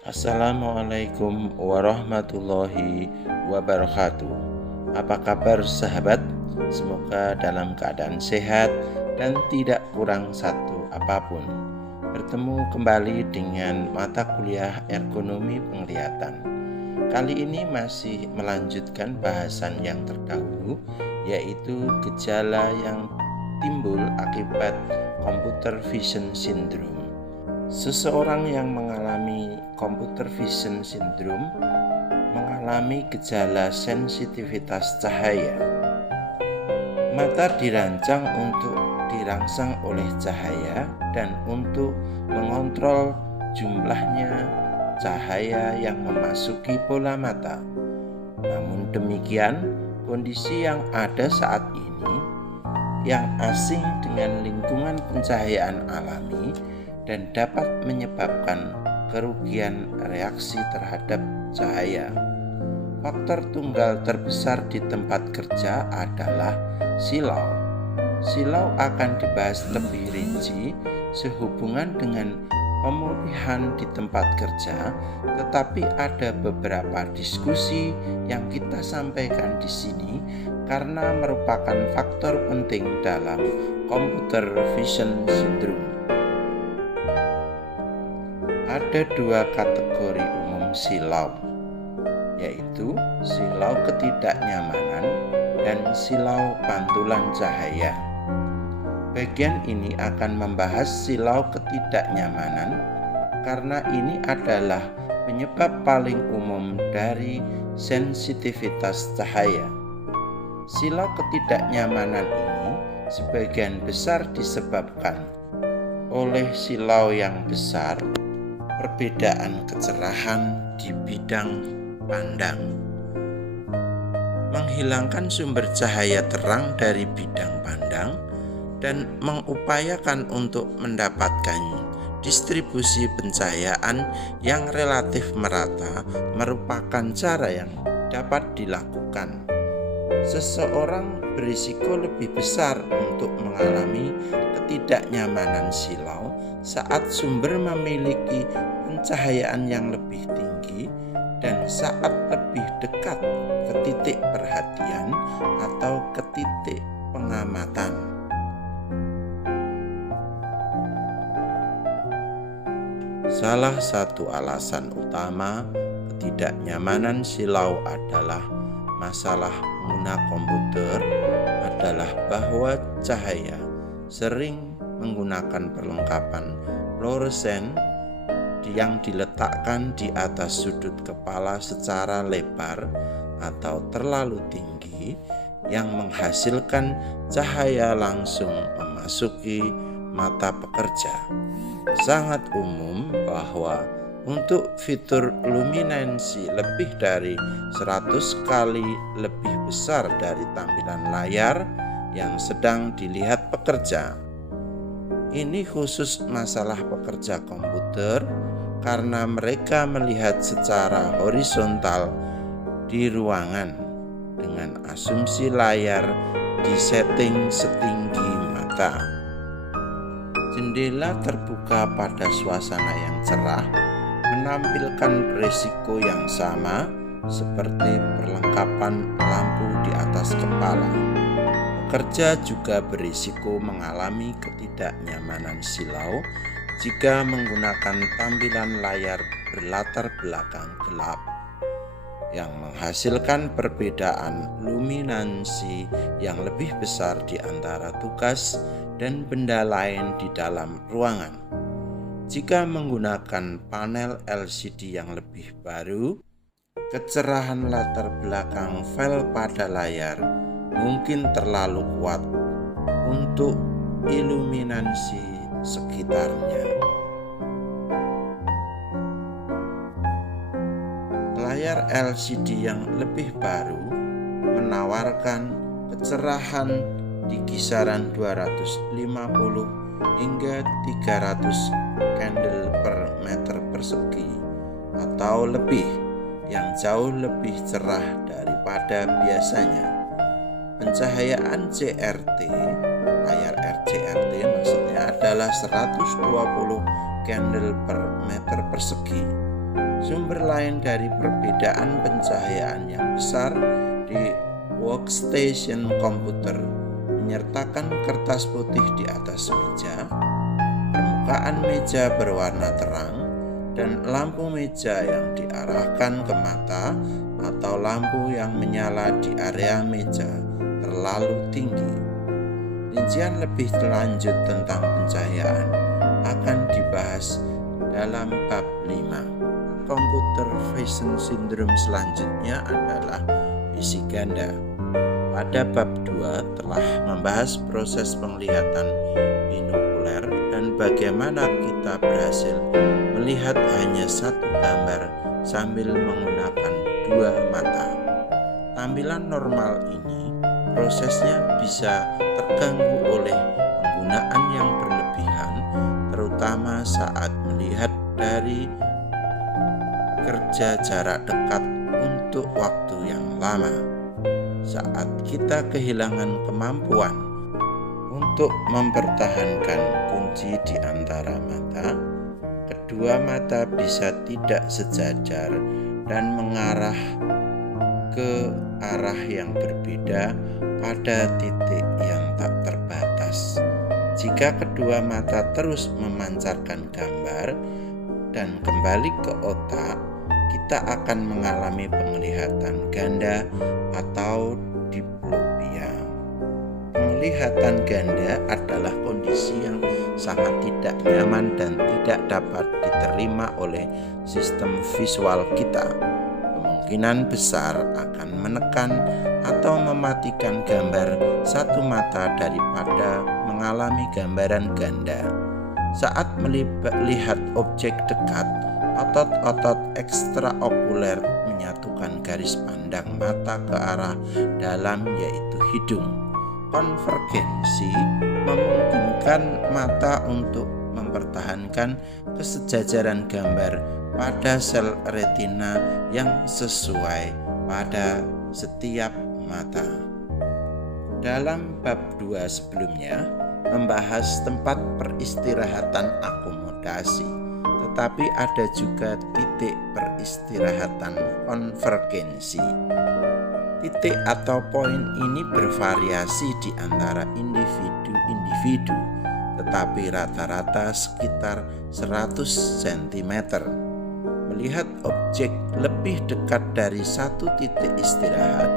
Assalamualaikum warahmatullahi wabarakatuh. Apa kabar sahabat? Semoga dalam keadaan sehat dan tidak kurang satu apapun. Bertemu kembali dengan mata kuliah Ergonomi Penglihatan. Kali ini masih melanjutkan bahasan yang terdahulu, yaitu gejala yang timbul akibat computer vision syndrome. Seseorang yang mengalami computer vision syndrome mengalami gejala sensitivitas cahaya. Mata dirancang untuk dirangsang oleh cahaya dan untuk mengontrol jumlahnya cahaya yang memasuki bola mata. Namun demikian, kondisi yang ada saat ini yang asing dengan lingkungan pencahayaan alami dan dapat menyebabkan kerugian reaksi terhadap cahaya. Faktor tunggal terbesar di tempat kerja adalah silau. Silau akan dibahas lebih rinci sehubungan dengan pemulihan di tempat kerja, tetapi ada beberapa diskusi yang kita sampaikan di sini karena merupakan faktor penting dalam computer vision syndrome. Ada dua kategori umum silau, yaitu silau ketidaknyamanan dan silau pantulan cahaya. Bagian ini akan membahas silau ketidaknyamanan karena ini adalah penyebab paling umum dari sensitivitas cahaya. Silau ketidaknyamanan ini sebagian besar disebabkan oleh silau yang besar, perbedaan kecerahan di bidang pandang, menghilangkan sumber cahaya terang dari bidang pandang, dan mengupayakan untuk mendapatkan distribusi pencahayaan yang relatif merata merupakan cara yang dapat dilakukan. Seseorang berisiko lebih besar untuk mengalami ketidaknyamanan silau saat sumber memiliki pencahayaan yang lebih tinggi dan saat lebih dekat ke titik perhatian atau ke titik pengamatan. Salah satu alasan utama ketidaknyamanan silau adalah masalah pengguna komputer adalah bahwa cahaya sering menggunakan perlengkapan fluoresen yang diletakkan di atas sudut kepala secara lebar atau terlalu tinggi yang menghasilkan cahaya langsung memasuki mata pekerja. Sangat umum bahwa untuk fitur luminansi lebih dari 100 kali lebih besar dari tampilan layar yang sedang dilihat pekerja. Ini khusus masalah pekerja komputer karena mereka melihat secara horizontal di ruangan dengan asumsi layar disetting setinggi mata. Jendela terbuka pada suasana yang cerah menampilkan risiko yang sama seperti perlengkapan lampu di atas kepala. Pekerja juga berisiko mengalami ketidaknyamanan silau jika menggunakan tampilan layar berlatar belakang gelap yang menghasilkan perbedaan luminansi yang lebih besar di antara tugas dan benda lain di dalam ruangan. Jika menggunakan panel LCD yang lebih baru, kecerahan latar belakang file pada layar mungkin terlalu kuat untuk iluminasi sekitarnya. Layar LCD yang lebih baru menawarkan kecerahan di kisaran 250 hingga 300 candle per meter persegi atau lebih, yang jauh lebih cerah daripada biasanya. Pencahayaan CRT, layar RCRT maksudnya, adalah 120 candle per meter persegi. Sumber lain dari perbedaan pencahayaan yang besar di workstation komputer menyertakan kertas putih di atas meja, permukaan meja berwarna terang, dan lampu meja yang diarahkan ke mata atau lampu yang menyala di area meja terlalu tinggi. Rincian lebih lanjut tentang pencahayaan akan dibahas dalam bab 5. Computer vision syndrome selanjutnya adalah visi ganda. Pada bab 2 telah membahas proses penglihatan binokuler dan bagaimana kita berhasil melihat hanya satu gambar sambil menggunakan dua mata. Tampilan normal ini prosesnya bisa terganggu oleh penggunaan yang berlebihan, terutama saat melihat dari kerja jarak dekat untuk waktu yang lama. Saat kita kehilangan kemampuan untuk mempertahankan kunci di antara mata, kedua mata bisa tidak sejajar dan mengarah ke arah yang berbeda pada titik yang tak terbatas. Jika kedua mata terus memancarkan gambar dan kembali ke otak, kita akan mengalami penglihatan ganda atau diplopia. Penglihatan ganda adalah kondisi yang sangat tidak nyaman dan tidak dapat diterima oleh sistem visual kita. Kemungkinan besar akan menekan atau mematikan gambar satu mata daripada mengalami gambaran ganda. Saat melihat objek dekat, otot-otot ekstraokuler menyatukan garis pandang mata ke arah dalam, yaitu hidung. Konvergensi memungkinkan mata untuk mempertahankan kesejajaran gambar pada sel retina yang sesuai pada setiap mata. Dalam bab 2 sebelumnya membahas tempat peristirahatan akomodasi, tetapi ada juga titik peristirahatan konvergensi. Titik atau poin ini bervariasi di antara individu-individu, tetapi rata-rata sekitar 100 cm. Melihat objek lebih dekat dari satu titik istirahat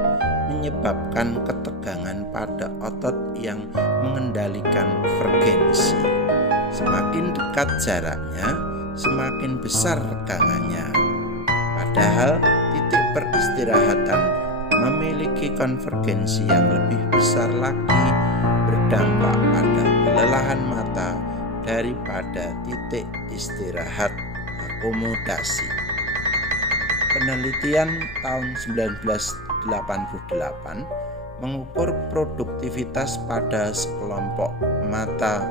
menyebabkan ketegangan pada otot yang mengendalikan frekuensi. Semakin dekat jaraknya, semakin besar tegangannya. Padahal titik peristirahatan memiliki konvergensi yang lebih besar lagi, berdampak pada kelelahan mata daripada titik istirahat akomodasi. Penelitian tahun 1988 mengukur produktivitas pada sekelompok mata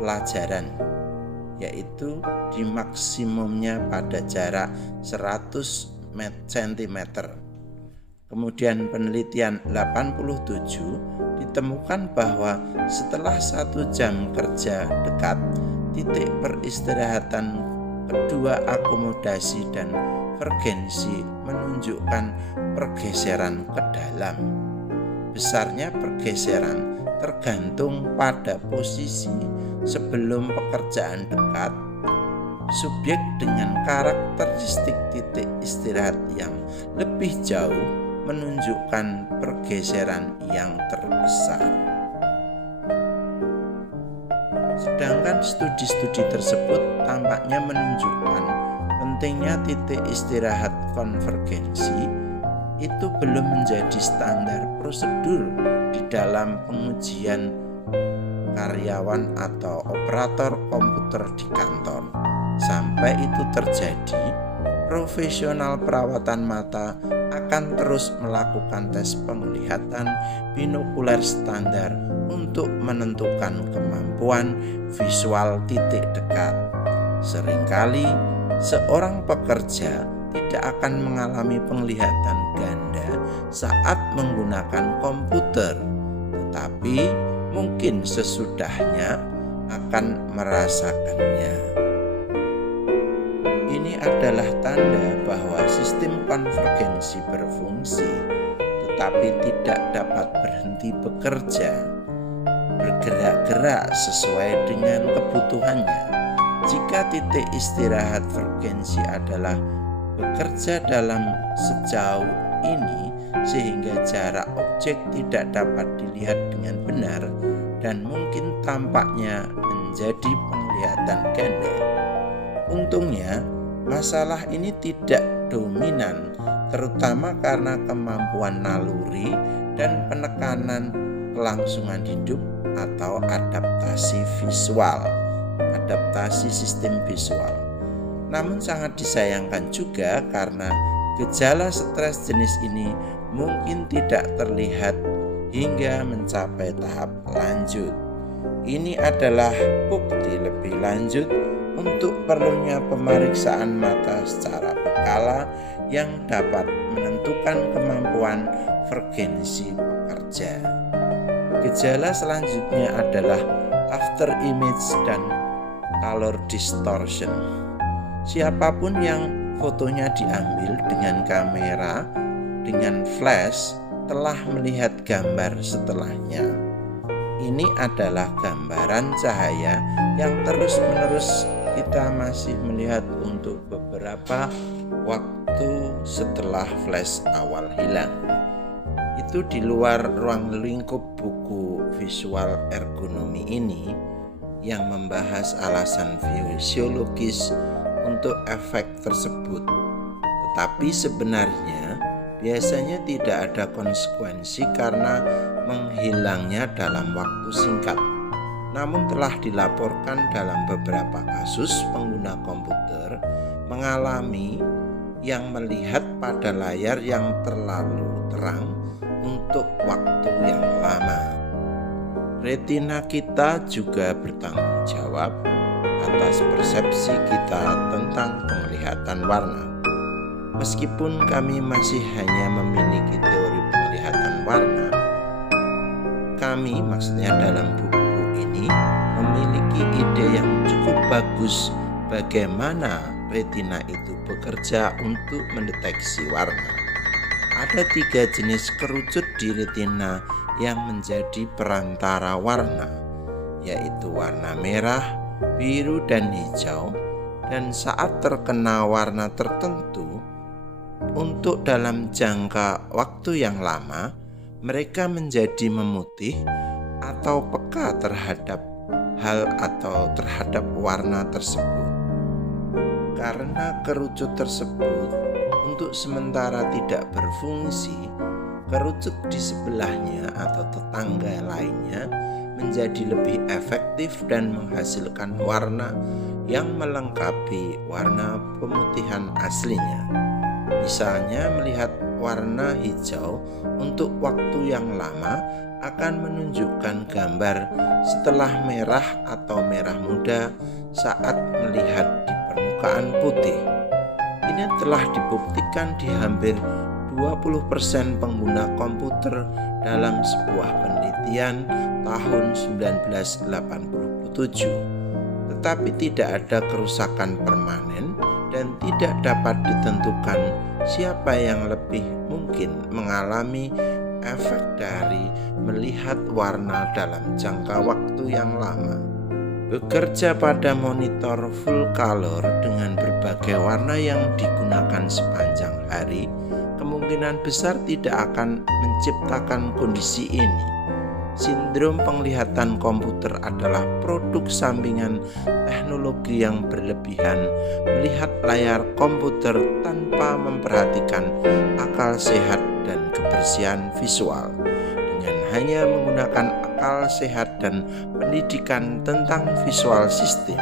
pelajaran, yaitu di maksimumnya pada jarak 100 cm. Kemudian penelitian 87 ditemukan bahwa setelah 1 jam kerja dekat, titik peristirahatan kedua akomodasi dan frekuensi menunjukkan pergeseran ke dalam. Besarnya pergeseran tergantung pada posisi sebelum pekerjaan dekat. Subjek dengan karakteristik titik istirahat yang lebih jauh menunjukkan pergeseran yang terbesar. Sedangkan studi-studi tersebut tampaknya menunjukkan pentingnya titik istirahat konvergensi itu belum menjadi standar prosedur di dalam pengujian karyawan atau operator komputer di kantor. Sampai itu terjadi, profesional perawatan mata akan terus melakukan tes penglihatan binokuler standar untuk menentukan kemampuan visual titik dekat. Seringkali seorang pekerja tidak akan mengalami penglihatan ganda saat menggunakan komputer, tetapi mungkin sesudahnya akan merasakannya. Ini adalah tanda bahwa sistem konvergensi berfungsi, tetapi tidak dapat berhenti bekerja, bergerak-gerak sesuai dengan kebutuhannya. Jika titik istirahat frekuensi adalah bekerja dalam sejauh ini sehingga jarak objek tidak dapat dilihat dengan benar dan mungkin tampaknya menjadi penglihatan ganda. Untungnya, masalah ini tidak dominan, terutama karena kemampuan naluri dan penekanan kelangsungan hidup atau adaptasi sistem visual. Namun sangat disayangkan juga karena gejala stres jenis ini mungkin tidak terlihat hingga mencapai tahap lanjut. Ini adalah bukti lebih lanjut untuk perlunya pemeriksaan mata secara berkala yang dapat menentukan kemampuan frekuensi pekerja. Gejala selanjutnya adalah after image dan color distortion. Siapapun yang fotonya diambil dengan kamera dengan flash telah melihat gambar setelahnya. Ini adalah gambaran cahaya yang terus-menerus kita masih melihat untuk beberapa waktu setelah flash awal hilang. Itu di luar ruang lingkup buku visual ergonomi ini yang membahas alasan fisiologis untuk efek tersebut. Tetapi sebenarnya biasanya tidak ada konsekuensi karena menghilangnya dalam waktu singkat. Namun telah dilaporkan dalam beberapa kasus pengguna komputer mengalami yang melihat pada layar yang terlalu terang untuk waktu yang lama. Retina kita juga bertanggung jawab atas persepsi kita tentang penglihatan warna. Meskipun kami masih hanya memiliki teori penglihatan warna, kami maksudnya dalam buku ini memiliki ide yang cukup bagus bagaimana retina itu bekerja untuk mendeteksi warna. Ada 3 jenis kerucut di retina yang menjadi perantara warna, yaitu warna merah, biru, dan hijau. Dan saat terkena warna tertentu, untuk dalam jangka waktu yang lama, mereka menjadi memutih atau peka terhadap hal atau terhadap warna tersebut. Karena kerucut tersebut untuk sementara tidak berfungsi, kerucut di sebelahnya atau tetangga lainnya menjadi lebih efektif dan menghasilkan warna yang melengkapi warna pemutihan aslinya. Misalnya, melihat warna hijau untuk waktu yang lama akan menunjukkan gambar setelah merah atau merah muda saat melihat di permukaan putih. Ini telah dibuktikan di hampir 20% pengguna komputer dalam sebuah penelitian tahun 1987. Tetapi tidak ada kerusakan permanen dan tidak dapat ditentukan siapa yang lebih mungkin mengalami efek dari melihat warna dalam jangka waktu yang lama. Bekerja pada monitor full color dengan berbagai warna yang digunakan sepanjang hari kemungkinan besar tidak akan menciptakan kondisi ini. Sindrom penglihatan komputer adalah produk sampingan teknologi yang berlebihan melihat layar komputer tanpa memperhatikan akal sehat dan kebersihan visual. Dengan hanya menggunakan akal sehat dan pendidikan tentang visual system,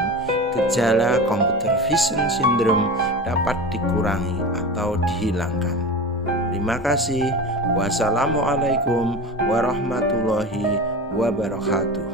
gejala computer vision syndrome dapat dikurangi atau dihilangkan. Terima kasih. Wassalamualaikum warahmatullahi wabarakatuh.